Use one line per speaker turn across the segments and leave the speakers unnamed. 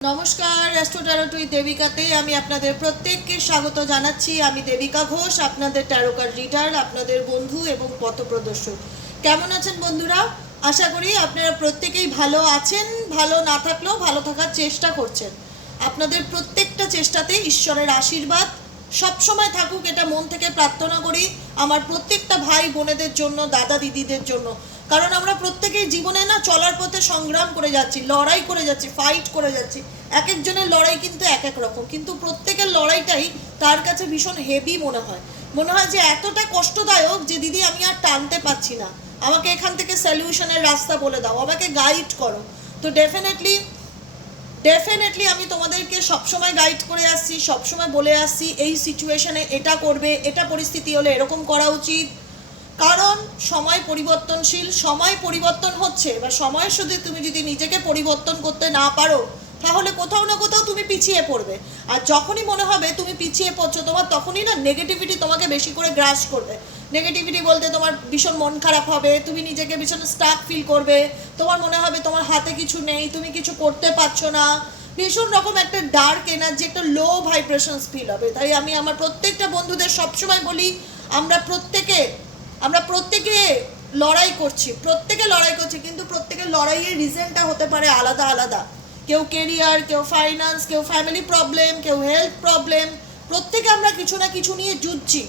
নমস্কার astro tarot with দেবিকাতে আমি আপনাদের প্রত্যেককে স্বাগত জানাচ্ছি। আমি দেবিকা ঘোষ, আপনাদের ট্যারোকার রিডার আপনাদের বন্ধু এবং পথপ্রদর্শক কেমন আছেন বন্ধুরা? আশা করি আপনারা প্রত্যেকেই ভালো আছেন, ভালো না থাকলেও ভালো থাকার চেষ্টা করছেন। আপনাদের প্রত্যেকটা চেষ্টাতে ঈশ্বরের আশীর্বাদ। সবসময় থাকুক এটা মন থেকে প্রার্থনা করি। আমার প্রত্যেকটা ভাই বোনেদের জন্য, দাদা দিদিদের জন্য কারণ আমরা প্রত্যেকেই জীবনে না চলার পথে সংগ্রাম করে যাচ্ছি, লড়াই করে যাচ্ছি ফাইট করে যাচ্ছি। এক একজনের লড়াই কিন্তু এক এক রকম। কিন্তু প্রত্যেকের লড়াইটাই তার কাছে ভীষণ হেভি মনে হয়। মনে হয় যে এতটা কষ্টদায়ক যে দিদি আমি আর টানতে পারছি না। আমাকে এখান থেকে সলিউশনের রাস্তা বলে দাও, আমাকে গাইড করো। তো ডেফিনেটলি ডেফিনেটলি আমি তোমাদেরকে সবসময় গাইড করে আসছি, সবসময় বলে আসছি, এই সিচুয়েশনে এটা করবে, এটা পরিস্থিতি হলে এরকম করা উচিত। কারণ সময় পরিবর্তনশীল, সময় পরিবর্তন হচ্ছে। বা সময়ের সাথে তুমি যদি নিজেকে পরিবর্তন করতে না পারো, তাহলে কোথাও না কোথাও তুমি পিছিয়ে পড়বে। আর যখনই মনে হবে তুমি পিছিয়ে পড়ছো, তোমার তখনই না নেগেটিভিটি তোমাকে বেশি করে গ্রাস করবে। নেগেটিভিটি বলতে তোমার ভীষণ মন খারাপ হবে, তুমি নিজেকে ভীষণ স্টাক ফিল করবে, তোমার মনে হবে তোমার হাতে কিছু নেই, তুমি কিছু করতে পারছ না। ভীষণ রকম একটা ডার্ক এনার্জি একটা লো ভাইব্রেশনস ফিল হবে। তাই আমি আমার প্রত্যেকটা বন্ধুদের সবসময় বলি, আমরা প্রত্যেকে আমরা প্রত্যেকে লড়াই করছি, প্রত্যেকে লড়াই করছি, কিন্তু প্রত্যেকের লড়াইয়ের রিজনটা হতে পারে আলাদা আলাদা। কেউ কেরিয়ার কেউ ফাইন্যান্স কেউ ফ্যামিলি প্রবলেম কেউ হেলথ প্রবলেম প্রত্যেকে আমরা কিছু না কিছু নিয়ে যুদ্ধছি।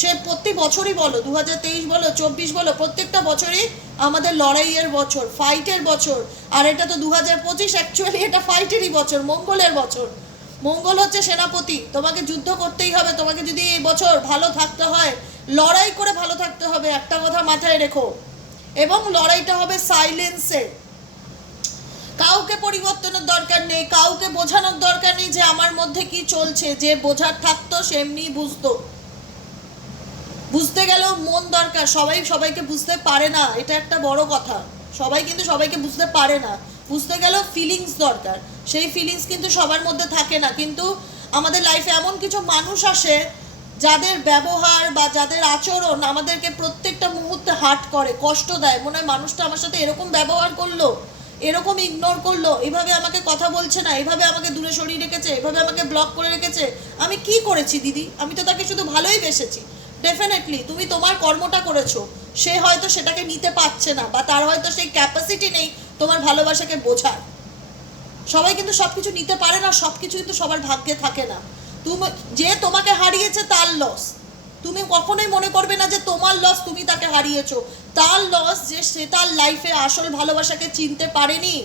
সে প্রতি বছরই বলো দু হাজার তেইশ বলো, চব্বিশ বলো, প্রত্যেকটা বছরই আমাদের লড়াইয়ের বছর ফাইটের বছর। আর এটা তো দু হাজার পঁচিশ অ্যাকচুয়ালি এটা ফাইটেরই বছর, মঙ্গলের বছর। মঙ্গল হচ্ছে সেনাপতি, তোমাকে যুদ্ধ করতেই হবে, তোমাকে যদি এই বছর ভালো থাকতে হয়, লড়াই করে ভালো থাকতে হবে, একটা কথা মাথায় রেখো। এবং লড়াইটা হবে সাইলেন্সে কাউকে পরিবর্তনের দরকার নেই, কাউকে বোঝানোর দরকার নেই যে আমার মধ্যে কি চলছে, যে বোঝার থাকতো সেমনি বুঝতো। বুঝতে গেলেও মন দরকার, সবাই সবাইকে বুঝতে পারে না, এটা একটা বড় কথা। সবাই কিন্তু সবাইকে বুঝতে পারে না। বুঝতে গেলেও ফিলিংস দরকার। সেই ফিলিংস কিন্তু সবার মধ্যে থাকে না। কিন্তু আমাদের লাইফে এমন কিছু মানুষ আসে, যাদের ব্যবহার বা যাদের আচরণ আমাদেরকে প্রত্যেকটা মুহূর্তে হার্ট করে, কষ্ট দেয়। মনে হয় মানুষটা আমার সাথে এরকম ব্যবহার করল, এরকম ইগনোর করল, এভাবে আমাকে কথা বলছে না, এভাবে আমাকে দূরে সরিয়ে রেখেছে, এভাবে আমাকে ব্লক করে রেখেছে। আমি কি করেছি, দিদি? আমি তো তাকে শুধু ভালোই বেসেছি। ডেফিনেটলি তুমি তোমার কর্মটা করেছ। সে হয়তো সেটাকে নিতে পারছে না বা তার হয়তো সেই ক্যাপাসিটি নেই তোমার ভালোবাসাকে বোঝার সবাই কিন্তু সব কিছু নিতে পারে না সব কিছু কিন্তু সবার ভাগ্যে থাকে না। তুমি, যে তোমাকে হারিয়েছে তার লস তুমি কখনোই মনে করবে না যে তোমার লস তুমি তাকে হারিয়েছো। তার লস যে সে তার লাইফে আসল ভালোবাসাকে চিনতে পারেনি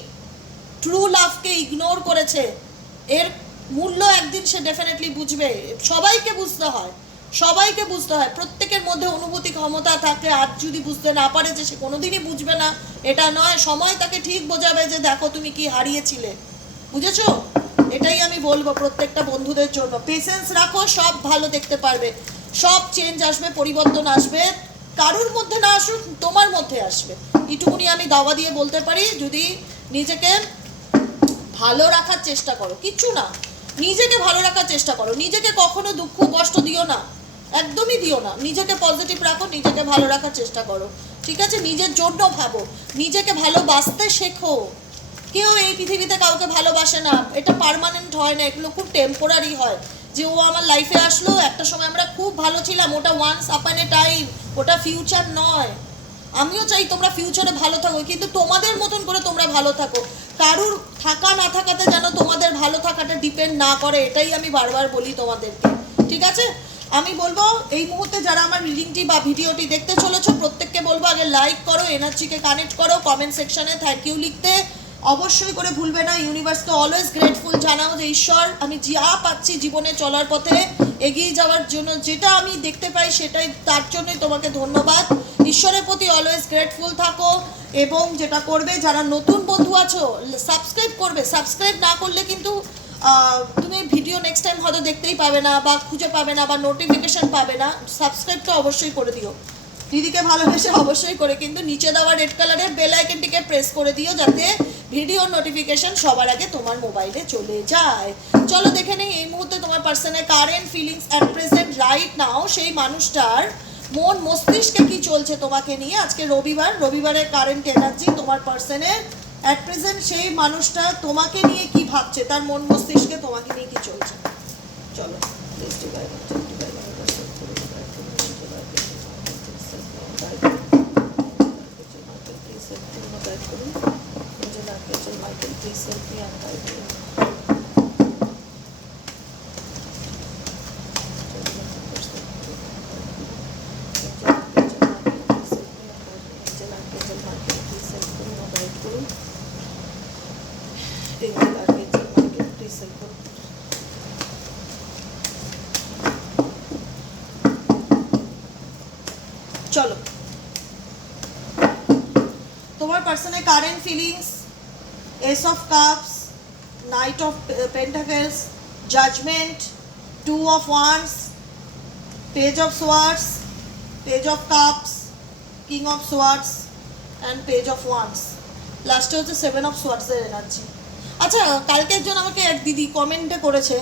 ট্রু লাভকে ইগনোর করেছে। এর মূল্য একদিন সে ডেফিনেটলি বুঝবে। সবাইকে বুঝতে হয়। সবাইকে বুঝতে হয়, প্রত্যেকের মধ্যে অনুভূতি ক্ষমতা থাকলে আজ যদি বুঝতে না পারে যে সে কোনোদিনই বুঝবে না, এটা নয়, সময় তাকে ঠিক বোঝাবে যে দেখো তুমি কি হারিয়েছিলে। বুঝেছ? এটাই আমি বলব প্রত্যেকটা বন্ধুদের জন্য। পেশেন্স রাখো, সব ভালো দেখতে পারবে। সব চেঞ্জ আসবে, পরিবর্তন আসবে। কারুর মধ্যে না আসুক, তোমার মধ্যে আসবে। এটুকুনি আমি দাওয়া দিয়ে বলতে পারি, যদি নিজেকে ভালো রাখার চেষ্টা করো, কিচ্ছু না। নিজেকে ভালো রাখার চেষ্টা করো। নিজেকে কখনো দুঃখ কষ্ট দিও না। একদমই দিও না। নিজেকে পজিটিভ রাখো, নিজেকে ভালো রাখার চেষ্টা করো। ঠিক আছে? নিজের জন্য ভাবো। নিজেকে ভালোবাসতে শেখো। কেউ এই পৃথিবীতে কাউকে ভালোবাসে না। এটা পার্মানেন্ট হয় না। এগুলো খুব টেম্পোরারি হয়। যে ও আমার লাইফে আসলো, একটা সময় আমরা খুব ভালো ছিলাম। ওটা ওয়ান্স আপান এ টাইম ওটা ফিউচার নয়। আমিও চাই তোমরা ফিউচারে ভালো থাকো। কিন্তু তোমাদের মতন করে তোমরা ভালো থাকো। কারুর থাকা না থাকাতে যেন তোমাদের ভালো থাকাটা ডিপেন্ড না করে, এটাই আমি বারবার বলি তোমাদেরকে। ঠিক আছে? আমি বলব, এই মুহূর্তে যারা আমার রিডিংটি বা ভিডিওটি দেখতে চলেছো, প্রত্যেককে বলব আগে লাইক করো, এনার্জিকে কানেক্ট করো কমেন্ট সেকশনে থ্যাংক ইউ লিখতে। অবশ্যই করে ভুলবে না ইউনিভার্সকে অলওয়েজ গ্রেটফুল জানাও যে, ঈশ্বর, আমি যা পাচ্ছি জীবনে চলার পথে, এগিয়ে যাওয়ার জন্য যেটা আমি দেখতে পাই সেটাই, তার জন্যই তোমাকে ধন্যবাদ। ঈশ্বরের প্রতি অলওয়েজ গ্রেটফুল থাকো এবং যেটা করবে, যারা নতুন বন্ধু আছো সাবস্ক্রাইব করবে। সাবস্ক্রাইব না করলে কিন্তু তুমি ভিডিও নেক্সট টাইম হয়তো দেখতেই পাবে না বা খুঁজে পাবে না বা নোটিফিকেশন পাবে না সাবস্ক্রাইবটা অবশ্যই করে দিও। দিদিকে ভালোবেসে অবশ্যই করে, কিন্তু নিচে দেওয়া রেড কালারের বেল আইকনটিকে প্রেস করে দিও যাতে ভিডিও নোটিফিকেশন সবার আগে তোমার মোবাইলে চলে যায়। চলো দেখে নেই, এই মুহূর্তে তোমার পার্সনের current feelings at present right now সেই মানুষটার মন মস্তিষ্কে কি চলছে তোমাকে নিয়ে? আজকে রবিবার রবিবারের কারেন্ট এনার্জি তোমার পার্সনের অ্যাট প্রেজেন্ট সেই মানুষটা তোমাকে নিয়ে কি ভাবছে তার মন মস্তিষ্কে তোমাকে নিয়ে কি চলছে চলো Thank divide পার্সনের current feelings ace of cups knight of pentacles judgement two of wands page of swords page of cups king of swords and page of wands লাস্টে হচ্ছে সেভেন অফ সোয়ার্ডসের এনার্জি আচ্ছা কালকে একজন আমাকে এক দিদি কমেন্টে করেছে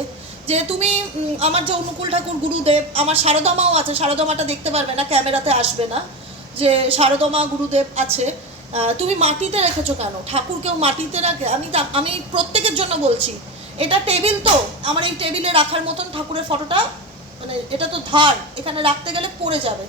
যে, তুমি আমার যে অনুকূল ঠাকুর গুরুদেব, আমার শারদামাও আছে, শারদামাটা দেখতে পারবে না, ক্যামেরাতে আসবে না, যে শারদমা গুরুদেব আছে তুমি মাটিতে রেখেছো কেন? ঠাকুর কেউ মাটিতে রাখে? আমি আমি প্রত্যেকের জন্য বলছি, এটা টেবিল তো, আমার এই টেবিলে রাখার মতন ঠাকুরের ফটোটা মানে এটা তো ধার, এখানে রাখতে গেলে পড়ে যাবে।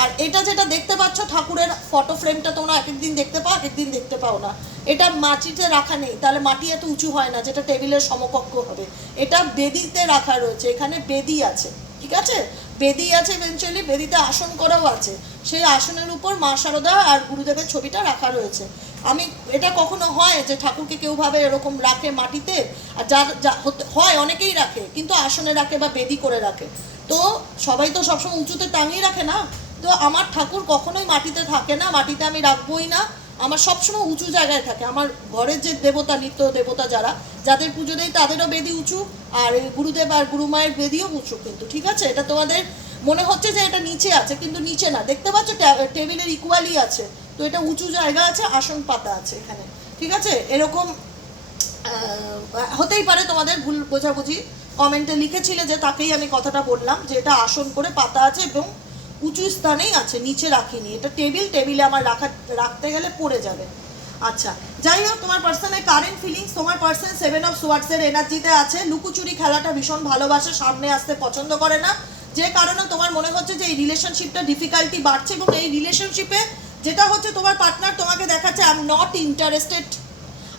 আর এটা যেটা দেখতে পাচ্ছ, ঠাকুরের ফটো ফ্রেমটা তোমরা এক একদিন দেখতে পাও এক একদিন দেখতে পাও না। এটা মাটিতে রাখা নেই, তাহলে মাটি এত উঁচু হয় না, যেটা টেবিলের সমকক্ষ হবে। এটা বেদিতে রাখা রয়েছে, এখানে বেদি আছে। ঠিক আছে? বেদি আছে ইভেনচুয়ালি বেদিতে আসন করাও আছে। সেই আসনের উপর মা শারদা আর গুরুদেবের ছবিটা রাখা রয়েছে। আমি, এটা কখনো হয় যে ঠাকুরকে কেউ ভাবে এরকম রাখে মাটিতে? আর যার, যা হয় অনেকেই রাখে, কিন্তু আসনে রাখে বা বেদি করে রাখে। তো সবাই তো সবসময় উঁচুতে টাঙিয়ে রাখে না? তো আমার ঠাকুর কখনোই মাটিতে থাকে না, মাটিতে আমি রাখবোই না। আমার সবসময় উঁচু জায়গায় থাকে। আমার ঘরের যে দেবতা, নিত্য দেবতা যারা, যাদের পুজো দেয় তাদেরও বেদি উঁচু, আর গুরুদেব আর গুরুমায়ের বেদিও উঁচু কিন্তু, ঠিক আছে? এটা তোমাদের মনে হচ্ছে যে এটা নিচে আছে, কিন্তু নিচে না। দেখতে পাচ্ছ টেবিলের ইকুয়ালি আছে। তো এটা উঁচু জায়গা আছে, আসন পাতা আছে এখানে, ঠিক আছে? এরকম হতেই পারে তোমাদের ভুল বোঝাবুঝি। কমেন্টে লিখেছিলে যে তাকেই আমি কথাটা বললাম, যে এটা আসন করে পাতা আছে এবং উঁচু স্থানেই আছে, নিচে রাখিনি। এটা টেবিল, টেবিলে আমার রাখা, রাখতে গেলে পড়ে যাবে। আচ্ছা যাই হোক, তোমার পার্সনের কারেন্ট ফিলিংস তোমার পার্সন সেভেন অফ সোয়ার্ডসের এনার্জিতে আছে। লুকোচুরি খেলাটা ভীষণ ভালোবাসে, সামনে আসতে পছন্দ করে না। যে কারণে তোমার মনে হচ্ছে যে এই রিলেশনশিপটা ডিফিকাল্টি বাড়ছে এবং এই রিলেশনশিপে যেটা হচ্ছে তোমার পার্টনার তোমাকে দেখাচ্ছে আই এম নট ইন্টারেস্টেড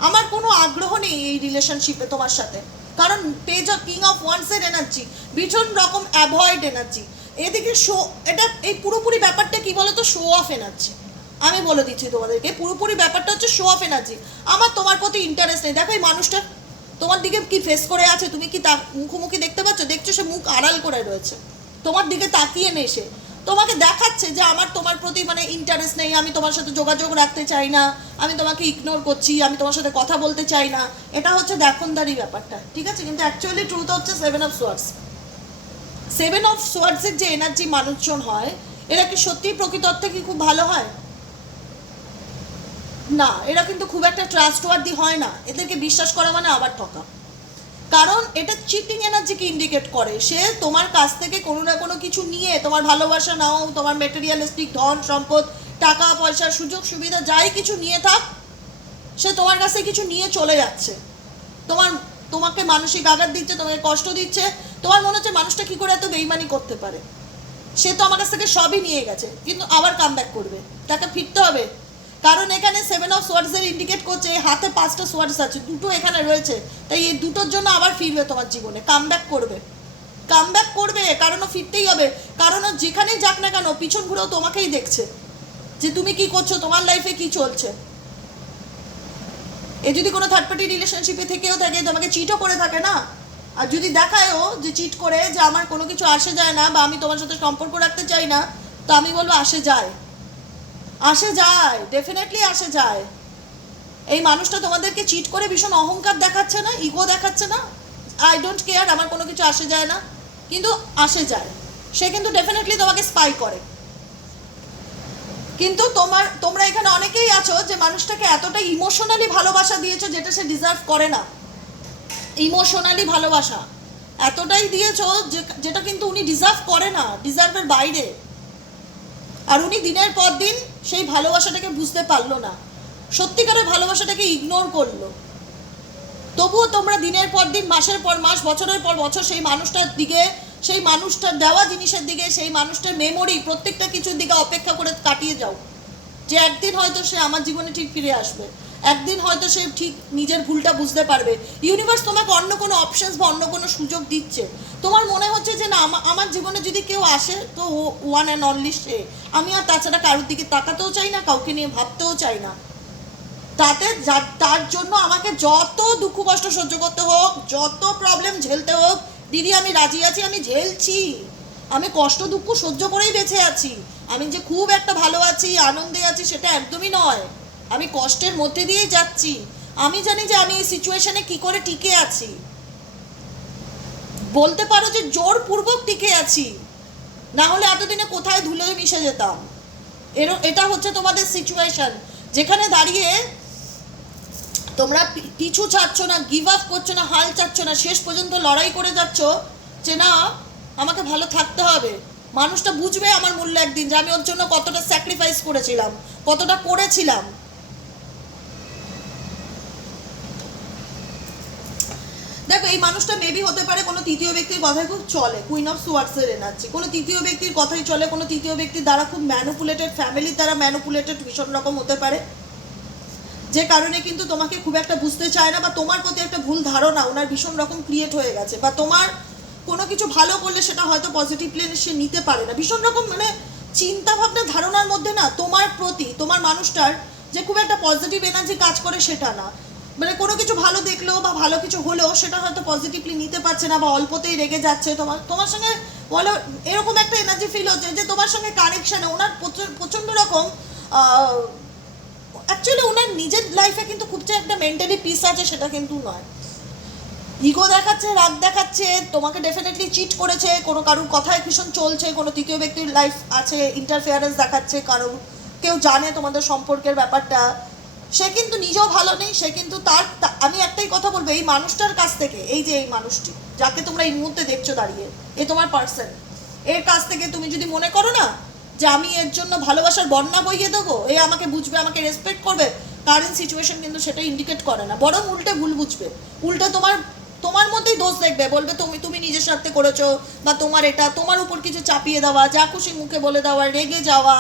আমার কোনো আগ্রহ নেই এই রিলেশনশিপে তোমার সাথে। কারণ পেজ অফ কিং অফ ওয়ান্সের এনার্জি ভীষণ রকম অ্যাভয়েড এনার্জি এদিকে শো এটা, এই পুরোপুরি ব্যাপারটা কি বলতো? শো অফ এনার্জি আমি বলে দিচ্ছি তোমাদেরকে, পুরোপুরি ব্যাপারটা হচ্ছে শো অফ এনার্জি আমার তোমার প্রতি ইন্টারেস্ট নেই। দেখো এই মানুষটা, তোমার দিকে কি ফেস করে আছে? তুমি কি তার মুখোমুখি দেখতে পাচ্ছ? দেখছ সে মুখ আড়াল করে রয়েছে। তোমার দিকে তাকিয়ে নেই সে। তোমাকে দেখাচ্ছে যে আমার তোমার প্রতি মানে ইন্টারেস্ট নেই। আমি তোমার সাথে যোগাযোগ রাখতে চাই না। আমি তোমাকে ইগনোর করছি। আমি তোমার সাথে কথা বলতে চাই না। এটা হচ্ছে দেখনদারি ব্যাপারটা। ঠিক আছে? কিন্তু অ্যাকচুয়ালি ট্রুথ হচ্ছে seven of swords seven of সোয়ার্ডসের যে এনার্জি মানুষজন হয়, এরা কি সত্যিই প্রকৃত অর্থে কি খুব ভালো হয়? না, এরা কিন্তু খুব একটা ট্রাস্ট ট্রাস্টওয়ার্দি হয় না। এদেরকে বিশ্বাস করা মানে আবার ঠকা। কারণ এটা চিটিং এনার্জিকে ইন্ডিকেট করে। সে তোমার কাছ থেকে কোনো না কোনো কিছু নিয়ে, তোমার ভালোবাসা নাও, তোমার মেটেরিয়ালিস্টিক ধন, সম্পদ, টাকা, পয়সা, সুযোগ, সুবিধা, যাই কিছু নিয়ে থাক, সে তোমার কাছে কিছু নিয়ে চলে যাচ্ছে। তোমার, তোমাকে মানসিক আঘাত দিচ্ছে, তোমাকে কষ্ট দিচ্ছে তোমার মনে হচ্ছে মানুষটা কি করে এত বেইমানি করতে পারে? সে তো আমার কাছ থেকে সবই নিয়ে গেছে, কিন্তু আবার কাম ব্যাক করবে। তাকে ফিরতে হবে। কারণ এখানে সেভেন অফ সোয়ার্ডসের ইন্ডিকেট করছে হাতে পাঁচটা সোয়ার্ডস আছে, দুটো এখানে রয়েছে। তাই এই দুটোর জন্য আবার ফিরবে তোমার জীবনে কাম ব্যাক করবে। কাম ব্যাক করবে, কারণ ও ফিরতেই হবে। কারণ যেখানেই যাক না কেন, পিছন ঘুরেও তোমাকেই দেখছে। যে তুমি কি করছ, তোমার লাইফে কি চলছে? এ যদি কোনো থার্ড পার্টি রিলেশনশিপে থেকেও থাকে, তোমাকে চিটও করে থাকে না? আর যদি দেখায়ও যে চিট করে যে আমার কোনো কিছু আসে যায় না বা আমি তোমার সাথে সম্পর্ক রাখতে চাই না, তো আমি বলব আসে যায়। আসে যায় ডেফিনেটলি আসে যায়। এই মানুষটা তোমাদেরকে চিট করে ভীষণ অহংকার দেখাচ্ছে না ইগো দেখাচ্ছে না আই ডোন্ট কেয়ার আমার কোনো কিছু আসে যায় না, কিন্তু আসে যায়। সে কিন্তু ডেফিনেটলি তোমাকে স্পাই করে। কিন্তু তোমার, তোমরা এখানে অনেকেই আছো যে মানুষটাকে এতটা ইমোশনালি ভালোবাসা দিয়েছ যেটা সে ডিজার্ভ করে না। ইমোশনালি ভালোবাসা। এতটাই দিয়েছ যেটা কিন্তু উনি ডিজার্ভ করে না ডিজার্ভের বাইরে। আর উনি দিনের পর দিন সেই ভালোবাসাটাকে বুঝতে পারল না। সত্যিকারের ভালোবাসাটাকে ইগনোর করল। তবুও তোমরা দিনের পর দিন, মাসের পর মাস, বছরের পর বছর সেই মানুষটার দিকে, সেই মানুষটার দেওয়া জিনিসের দিকে, সেই মানুষটার মেমোরি প্রত্যেকটা কিছুর দিকে অপেক্ষা করে কাটিয়ে যাও। যে একদিন হয়তো সে আমার জীবনে ঠিক ফিরে আসবে। একদিন হয়তো সে ঠিক নিজের ভুলটা বুঝতে পারবে। ইউনিভার্স তোমাকে অন্য কোনো অপশনস বা অন্য কোনো সুযোগ দিচ্ছে। তোমার মনে হচ্ছে যে না আমার জীবনে যদি কেউ আসে, তো ওয়ান অ্যান্ড অনলি সে। আমি আর তাছাড়া কারোর দিকে তাকাতেও চাই না, কাউকে নিয়ে ভাবতেও চাই না। তাতে তার জন্য আমাকে যত দুঃখ কষ্ট সহ্য করতে হোক, যত প্রবলেম ঝেলতে হোক, দিদি আমি রাজি আছি, আমি ঝেলছি। আমি কষ্ট দুঃখ সহ্য করেই বেঁচে আছি। আমি যে খুব একটা ভালো আছি, আনন্দে আছি, সেটা একদমই নয়। আমি কষ্টের মধ্যে দিয়েই যাচ্ছি। আমি জানি যে আমি এই সিচুয়েশনে কি করে টিকে আছি। বলতে পারো যে জোরপূর্বক টিকে আছি। না হলে এতদিনে কোথায় ধুলে মিশে যেতাম। এর, এটা হচ্ছে তোমাদের সিচুয়েশন যেখানে দাঁড়িয়ে তোমরা পিছু ছাড়ছ না গিভ আপ করছ না, হাল চাচ্ছ না, শেষ পর্যন্ত লড়াই করে যাচ্ছ যে না, আমাকে ভালো থাকতে হবে। মানুষটা বুঝবে আমার মূল্য একদিন যে আমি ওর জন্য কতটা স্যাক্রিফাইস করেছিলাম, কতটা করেছিলাম। দেখো, এই মানুষটা মেবি হতে পারে কোনো তৃতীয় ব্যক্তির কথাই খুব চলে কুইন অফ সোয়ার্সের এনার্জি কোনো তৃতীয় ব্যক্তির কথাই চলে, কোনো তৃতীয় ব্যক্তির দ্বারা খুব ম্যানুপুলেটেড ফ্যামিলির দ্বারা ম্যানুপুলেটেড ভীষণ রকম হতে পারে। যে কারণে কিন্তু তোমাকে খুব একটা বুঝতে চায় না বা তোমার প্রতি একটা ভুল ধারণা ওনার ভীষণ রকম ক্রিয়েট হয়ে গেছে বা তোমার কোনো কিছু ভালো করলে সেটা হয়তো পজিটিভ পজিটিভলি সে নিতে পারে না। ভীষণ রকম মানে চিন্তা ভাবনা ধারণার মধ্যে না তোমার প্রতি, তোমার মানুষটার যে খুব একটা পজিটিভ এনার্জি কাজ করে সেটা না। মানে কোনো কিছু ভালো দেখলেও বা ভালো কিছু হলেও সেটা হয়তো পজিটিভলি নিতে পারছে না বা অল্পতেই রেগে যাচ্ছে। তোমার তোমার সঙ্গে বলো, এরকম একটা এনার্জি ফিল হচ্ছে যে তোমার সঙ্গে কানেকশানে ওনার প্রচণ্ড রকম অ্যাকচুয়ালি ওনার নিজের লাইফে কিন্তু খুব যে একটা মেন্টালি পিস আছে সেটা কিন্তু নয়। ইগো দেখাচ্ছে, রাগ দেখাচ্ছে, তোমাকে ডেফিনেটলি চিট করেছে, কোনো কারুর কথায় ভীষণ চলছে, কোনো তৃতীয় ব্যক্তির লাইফ আছে ইন্টারফেয়ারেন্স দেখাচ্ছে কারোর কেউ জানে তোমাদের সম্পর্কের ব্যাপারটা। সে কিন্তু নিজেও ভালো নেই, সে কিন্তু তার আমি একটাই কথা বলব, এই মানুষটার কাছ থেকে, এই যে এই মানুষটি, যাকে তোমরা এই মুহূর্তে দেখছ দাঁড়িয়ে, এ তোমার পার্সন এর কাছ থেকে তুমি যদি মনে করো না যে আমি এর জন্য ভালোবাসার বন্যা বইয়ে দেবো, এ আমাকে বুঝবে, আমাকে রেসপেক্ট করবে কারেন্ট সিচুয়েশন কিন্তু সেটা ইন্ডিকেট করে না, বরং উল্টে ভুল বুঝবে। উল্টে তোমার তোমার মধ্যেই দোষ দেখবে, বলবে তুমি তুমি নিজের স্বার্থে করেছ, বা তোমার এটা, তোমার উপর কিছু চাপিয়ে দেওয়া, যা খুশি মুখে বলে দেওয়া, রেগে যাওয়া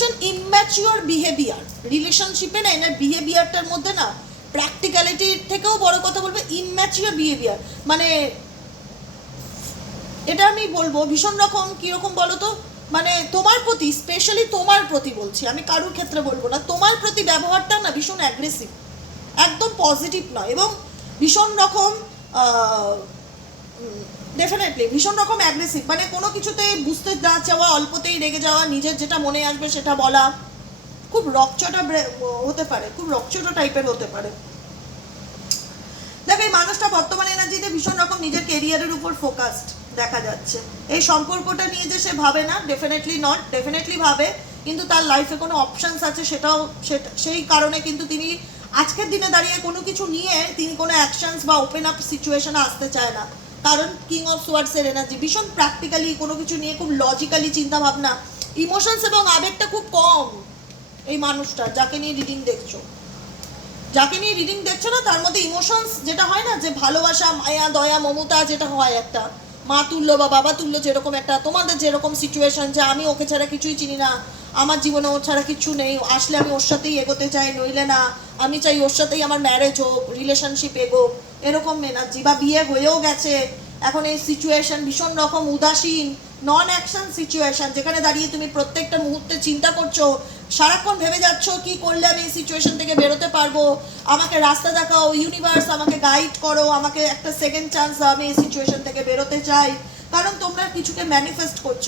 অ্যান ইম্যাচিওর বিহেভিয়ার রিলেশনশিপে না, এনার বিহেভিয়ারটার মধ্যে না প্র্যাকটিক্যালিটির থেকেও বড় কথা বলবে ইম্যাচিওর বিহেভিয়ার মানে এটা আমি বলব, ভীষণ রকম কীরকম বলো তো? মানে তোমার প্রতি স্পেশালি তোমার প্রতি বলছি, আমি কারুর ক্ষেত্রে বলব না, তোমার প্রতি ব্যবহারটা না ভীষণ অ্যাগ্রেসিভ একদম পজিটিভ নয়, এবং ভীষণ রকম ডেফিনেটলি ভীষণ রকম অ্যাগ্রেসিভ মানে কোনো কিছুতে বুঝতে না চাওয়া, অল্পতেই রেগে যাওয়া, নিজের যেটা মনে আসবে সেটা বলা, খুব রকচটা হতে পারে, খুব রকচটা টাইপের হতে পারে। দেখো, এই মানুষটা বর্তমান এনার্জিতে ভীষণ রকম নিজের কেরিয়ারের উপর ফোকাসড দেখা যাচ্ছে। এই সম্পর্কটা নিয়ে যে সে ভাবে না ডেফিনেটলি নট ডেফিনেটলি ভাবে, কিন্তু তার লাইফে কোনো অপশানস আছে সেটাও সেটা সেই কারণে কিন্তু তিনি আজকের দিনে দাঁড়িয়ে কোনো কিছু নিয়ে তিনি কোনো অ্যাকশনস বা ওপেন আপ সিচুয়েশনে আসতে চায় না। কারণ কিং অফ সোয়ার্ডসের এনার্জি ভীষণ প্র্যাকটিক্যালি কোনো কিছু নিয়ে খুব লজিক্যালি চিন্তা ভাবনা ইমোশনস এবং আবেগটা খুব কম এই মানুষটা, যাকে নিয়ে রিডিং দেখছ। যাকে নিয়ে রিডিং দেখছ না, তার মধ্যে ইমোশনস যেটা হয় না, যে ভালোবাসা, মায়া, দয়া, মমতা যেটা হয় একটা। মা তুল্য বা বাবা তুল্য যেরকম একটা, তোমাদের যেরকম সিচুয়েশন যে আমি ওকে ছাড়া কিছুই চিনি না, আমার জীবনে ওর ছাড়া কিছু নেই, আসলে আমি ওর সাথেই এগোতে চাই, নইলে না, আমি চাই ওর সাথেই আমার ম্যারেজ হোক রিলেশনশিপ এগোক। এরকম এনার্জি বা বিয়ে হয়েও গেছে। এখন এই সিচুয়েশন ভীষণ রকম উদাসীন নন অ্যাকশন সিচুয়েশন যেখানে দাঁড়িয়ে তুমি প্রত্যেকটা মুহূর্তে চিন্তা করছ, সারাক্ষণ ভেবে যাচ্ছ কি করলে আমি এই সিচুয়েশন থেকে বেরোতে পারব? আমাকে রাস্তা দেখাও ইউনিভার্স আমাকে গাইড করো, আমাকে একটা সেকেন্ড চান্স দাও, আমি এই সিচুয়েশন থেকে বেরোতে চাই। কারণ তোমরা কিছুকে ম্যানিফেস্ট করছ।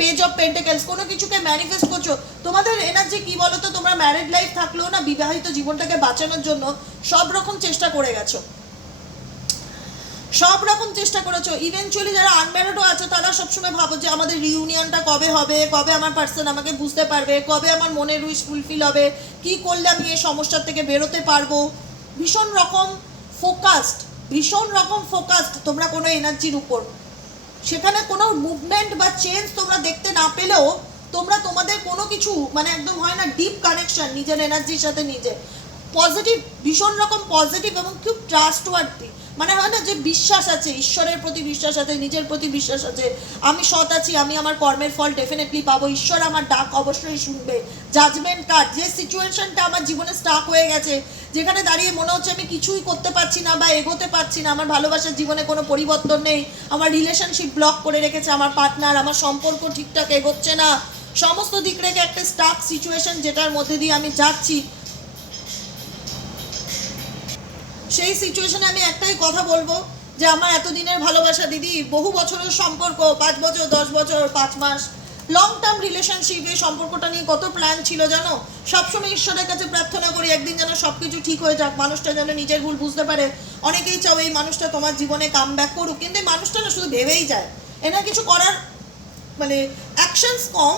পেজ অফ পেন্টেকেলস কোনো কিছুকে ম্যানিফেস্ট করছ। তোমাদের এনার্জি কি বলো তো তোমরা ম্যারিড লাইফ থাকলেও না, বিবাহিত জীবনটাকে বাঁচানোর জন্য সব রকম চেষ্টা করে গেছো। সব রকম চেষ্টা করেছ। ইভেনচুয়ালি যারা আনম্যারিডও আছে, তারা সবসময় ভাবো যে আমাদের রিউনিয়নটা কবে হবে, কবে আমার পার্সন আমাকে বুঝতে পারবে, কবে আমার মনের উইশ ফুলফিল হবে, কি করলে আমি এই সমস্যার থেকে বেরোতে পারব। ভীষণ রকম ফোকাসড ভীষণ রকম ফোকাসড তোমরা কোনো এনার্জির উপর। সেখানে কোনো মুভমেন্ট বা চেঞ্জ তোমরা দেখতে না পেলেও তোমরা তোমাদের কোনো কিছু মানে একদম হয় না ডিপ কানেকশন নিজের এনার্জির সাথে নিজে। পজিটিভ ভীষণ রকম পজিটিভ এবং খুব ট্রাস্টওয়ার্দি মানে হয় না যে বিশ্বাস আছে, ঈশ্বরের প্রতি বিশ্বাস আছে, নিজের প্রতি বিশ্বাস আছে। আমি সৎ আছি, আমি আমার কর্মের ফল ডেফিনেটলি পাবো। ঈশ্বর আমার ডাক অবশ্যই শুনবে। জাজমেন্ট কার্ড যে সিচুয়েশনটা আমার জীবনে স্টাক হয়ে গেছে, যেখানে দাঁড়িয়ে মনে হচ্ছে আমি কিছুই করতে পারছি না বা এগোতে পারছি না, আমার ভালোবাসার জীবনে কোনো পরিবর্তন নেই, আমার রিলেশনশিপ ব্লক করে রেখেছে আমার পার্টনার আমার সম্পর্ক ঠিকঠাক এগোচ্ছে না, সমস্ত দিক রেখে একটা স্টাক সিচুয়েশন যেটার মধ্যে দিয়ে আমি যাচ্ছি। সেই সিচুয়েশনে আমি একটাই কথা বলব যে আমার এতদিনের ভালোবাসা দিদি বহু বছরের সম্পর্ক, পাঁচ বছর, দশ বছর, পাঁচ মাস লং টার্ম রিলেশনশিপ এই সম্পর্কটা নিয়ে কত প্ল্যান ছিল জানো? সবসময় ঈশ্বরের কাছে প্রার্থনা করি একদিন যেন সব কিছু ঠিক হয়ে যাক, মানুষটা যেন নিজের ভুল বুঝতে পারে। অনেকেই চাও এই মানুষটা তোমার জীবনে কাম ব্যাক করুক, কিন্তু এই মানুষটা না শুধু ভেবেই যায়। এনার কিছু করার মানে অ্যাকশনস কম,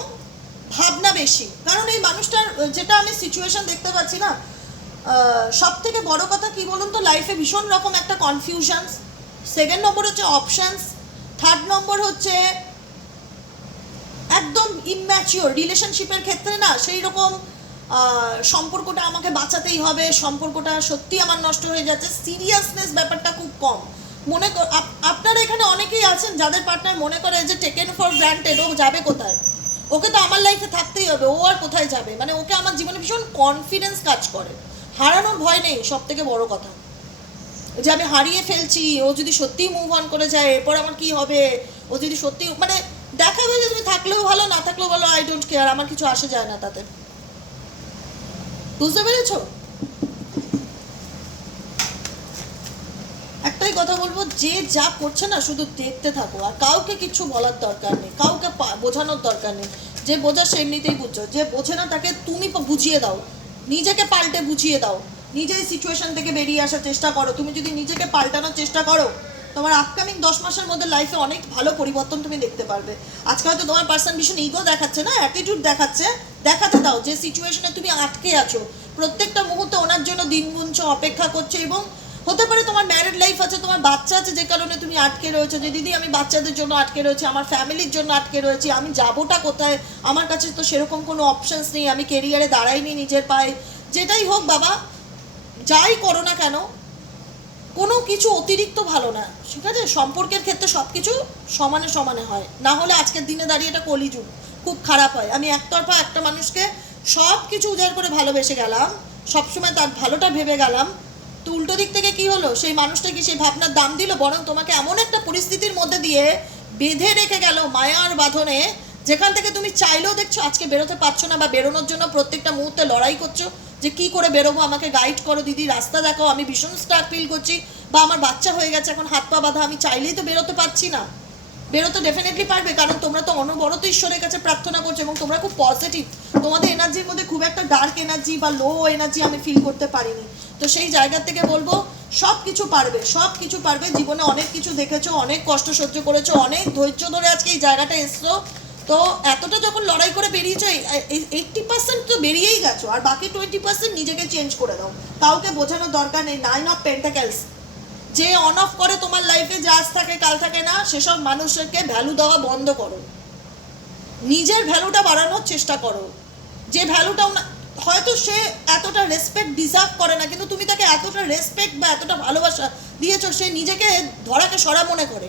ভাবনা বেশি। কারণ এই মানুষটার যেটা আমি সিচুয়েশন দেখতে পাচ্ছি না সব থেকে বড় কথা কি বলুন তো লাইফে ভীষণ রকম একটা কনফিউশনস সেকেন্ড নম্বর হচ্ছে অপশানস থার্ড নম্বর হচ্ছে একদম ইম্যাচিওর রিলেশনশিপের ক্ষেত্রে না, সেই রকম সম্পর্কটা আমাকে বাঁচাতেই হবে, সম্পর্কটা সত্যি আমার নষ্ট হয়ে যাচ্ছে। সিরিয়াসনেস ব্যাপারটা খুব কম। মনে আপনারা এখানে অনেকেই আছেন যাদের পার্টনার মনে করে যে টেকেন ফর গ্রান্টেড ও যাবে কোথায়? ওকে তো আমার লাইফে থাকতেই হবে, ও আর কোথায় যাবে? মানে ওকে আমার জীবনে ভীষণ কনফিডেন্স কাজ করে। হারানোর ভয় নেই সব থেকে বড় কথা। যে আমি হারিয়ে ফেলছি, ও যদি সত্যিই মুভ অন করে যায়, এরপর আমার কি হবে? ও যদি সত্যি মানে দেখাবে যে তুমি থাকলেও ভালো, না থাকলেও ভালো আই ডোন্ট কেয়ার আমার কিছু আসে যায় না তাতে। বুঝতে পেরেছ? একটাই কথা বলব, যে যা করছে না, শুধু দেখতে থাকো, আর কাউকে কিছু বলার দরকার নেই, কাউকে বোঝানোর দরকার নেই। যে বোঝা সে এমনিতেই বুঝছ, যে বোঝে না, তাকে তুমি বুঝিয়ে দাও। নিজেকে পাল্টে বুঝিয়ে দাও। নিজে সিচুয়েশন থেকে বেরিয়ে আসার চেষ্টা করো। তুমি যদি নিজেকে পাল্টানোর চেষ্টা করো, তোমার আপকামিং দশ মাসের মধ্যে লাইফে অনেক ভালো পরিবর্তন তুমি দেখতে পারবে। আজকে হয়তো তোমার পার্সন ভীষণ ইগো দেখাচ্ছে না অ্যাটিটিউড দেখাচ্ছে। দেখাতে দাও যে সিচুয়েশনে তুমি আটকে আছো। প্রত্যেকটা মুহূর্তে ওনার জন্য দিন গুনছো, অপেক্ষা করছ এবং হতে পারে তোমার ম্যারিড লাইফ আছে, তোমার বাচ্চা আছে, যে কারণে তুমি আটকে রয়েছো। যে দিদি, আমি বাচ্চাদের জন্য আটকে রয়েছি, আমার ফ্যামিলির জন্য আটকে রয়েছি, আমি যাবোটা কোথায়? আমার কাছে তো সেরকম কোনো অপশনস নেই, আমি কেরিয়ারে দাঁড়াইনি নিজের পায়ে। যেটাই হোক বাবা, যাই করো না কেন, কোনো কিছু অতিরিক্ত ভালো না, ঠিক আছে? সম্পর্কের ক্ষেত্রে সব কিছু সমানে সমানে হয়। না হলে আজকের দিনে দাঁড়িয়ে এটা কলিযুগ, খুব খারাপ হয়। আমি একতরফা একটা মানুষকে সব কিছু উজাড় করে ভালোবেসে গেলাম, সবসময় তার ভালোটা ভেবে গেলাম উল্টো দিক থেকে কি হলো? সেই মানুষটা কি সেই ভাবনার দাম দিল? বরং তোমাকে এমন একটা পরিস্থিতির মধ্যে দিয়ে বেঁধে রেখে গেল মায়ার বাঁধনে, যেখান থেকে তুমি চাইলেও দেখছ আজকে বেরোতে পারছ না বা বেরোনোর জন্য প্রত্যেকটা মুহূর্তে লড়াই করছ। যে কি করে বেরোবো? আমাকে গাইড করো দিদি, রাস্তা দেখো আমি ভীষণ স্টার ফিল করছি। বা আমার বাচ্চা হয়ে গেছে, এখন হাত পা বাঁধা। আমি চাইলেই তো বেরোতে পারছি না। বেরোতে ডেফিনেটলি পারবে, কারণ তোমরা তো অনবরত ঈশ্বরের কাছে প্রার্থনা করছ এবং তোমরা খুব পজিটিভ তোমাদের এনার্জির মধ্যে খুব একটা ডার্ক এনার্জি বা লো এনার্জি আমি ফিল করতে পারিনি। তো সেই জায়গা থেকে বলব সব কিছু পারবে সব কিছু পারবে। জীবনে অনেক কিছু দেখেছ, অনেক কষ্ট সহ্য করেছ, অনেক ধৈর্য ধরে আজকে এই জায়গাটা এসছো। তো এতটা যখন লড়াই করে বেরিয়েছো এইটটি পার্সেন্ট তো বেরিয়েই গেছো, আর বাকি টোয়েন্টি পার্সেন্ট নিজেকে চেঞ্জ করে দাও। কাউকে বোঝানোর দরকার নেই নাইন অফ পেন্টাকেলস যে অন অফ করে তোমার লাইফে যে আজ থাকে, কাল থাকে না, সেসব মানুষকে ভ্যালু দেওয়া বন্ধ করো। নিজের ভ্যালুটা বাড়ানোর চেষ্টা করো। যে ভ্যালুটা হয়তো সে এতটা রেসপেক্ট ডিজার্ভ করে না, কিন্তু তুমি তাকে এতটা রেসপেক্ট বা এতটা ভালোবাসা দিয়েছ, সে নিজেকে ধরাকে সরা মনে করে।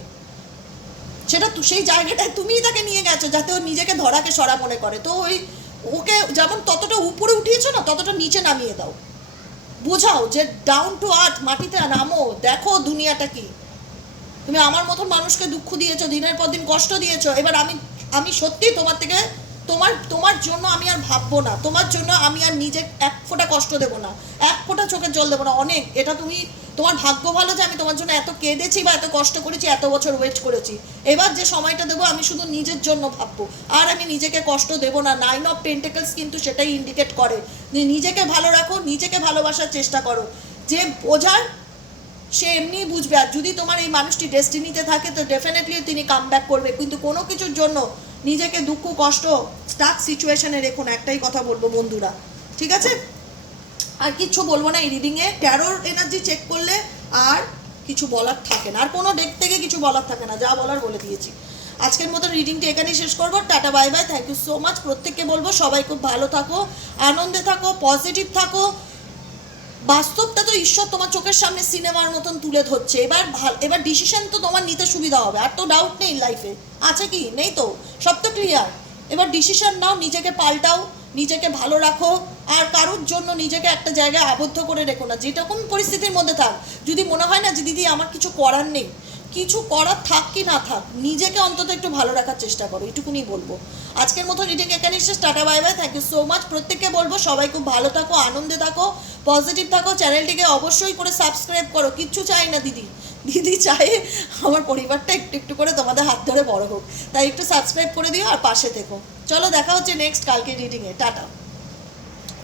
সেটা সেই জায়গাটায় তুমিই তাকে নিয়ে গেছো, যাতে ও নিজেকে ধরাকে সরা মনে করে। তো ওই ওকে যেমন ততটা উপরে উঠিয়েছো না, ততটা নিচে নামিয়ে দাও। বোঝাও যে ডাউন টু আর্থ মাটিতে নামো, দেখো দুনিয়াটা কি। তুমি আমার মতন মানুষকে দুঃখ দিয়েছ, দিনের পর দিন কষ্ট দিয়েছ, এবার আমি আমি সত্যি তোমার থেকে তোমার তোমার জন্য আমি আর ভাববো না। তোমার জন্য আমি আর নিজে এক ফোঁটা কষ্ট দেবো না। এক ফোঁটা চোখের জল দেবো না। অনেক, এটা তুমি, তোমার ভাগ্য ভালো যে আমি তোমার জন্য এত কেঁদেছি বা এত কষ্ট করেছি, এত বছর ওয়েট করেছি। এবার যে সময়টা দেবো, আমি শুধু নিজের জন্য ভাববো। আর আমি নিজেকে কষ্ট দেবো না। নাইন অফ পেন্টেকলস কিন্তু সেটাই ইন্ডিকেট করে। নিজেকে ভালো রাখো, নিজেকে ভালোবাসার চেষ্টা করো। যে বোঝার, সে এমনি বুঝবে। আর যদি তোমার এই মানুষটি ডেস্টিনিতে থাকে, তো ডেফিনেটলি তিনি কাম করবে। কিন্তু কোনো কিছুর জন্য নিজেকে দুঃখ, কষ্ট স্টাক সিচুয়েশনে রেখো না, একটাই কথা বলব বন্ধুরা, ঠিক আছে? আর কিচ্ছু বলব না, এই রিডিংয়ে ট্যারোর এনার্জি চেক করলে আর কিছু বলার থাকে না, আর কোনো ডেক থেকে কিছু বলার থাকে না, যা বলার বলে দিয়েছি। আজকের মতো রিডিংটি এখানেই শেষ করব, tata bye bye thank you so much প্রত্যেককে বলব, সবাই খুব ভালো থাকো, আনন্দে থাকো পজিটিভ থাকো বাস্তবটা তো ঈশ্বর তোমার চোখের সামনে সিনেমার মতন তুলে ধরছে। এবার এবার ডিসিশন তো তোমার নিতে সুবিধা হবে, আর তো ডাউট নেই লাইফে আছে কি? নেই তো। সব তো ক্লিয়ার এবার ডিসিশন নাও, নিজেকে পাল্টাও, নিজেকে ভালো রাখো, আর কারোর জন্য নিজেকে একটা জায়গায় আবদ্ধ করে রেখো না। যেরকম পরিস্থিতির মধ্যে থাক। যদি মনে হয় না যে, দিদি, আমার কিছু করার নেই। কিছু করার থাক কি না থাক, নিজেকে অন্তত একটু ভালো রাখার চেষ্টা করো এটুকুনি বলব। আজকের মতো রিডিং এখানে শেষ, tata, bye bye thank you so much প্রত্যেককে বলব, সবাই খুব ভালো থাকো, আনন্দে থাকো পজিটিভ থাকো চ্যানেলটিকে অবশ্যই করে সাবস্ক্রাইব করো। কিচ্ছু চাই না, দিদি। দিদি চাই আমার পরিবারটা একটু একটু করে তোমাদের হাত ধরে বড় হোক। তাই একটু সাবস্ক্রাইব করে দিও আর পাশে থেকো। চলো, দেখা হচ্ছে নেক্সট কালকে রিডিংয়ে টাটা।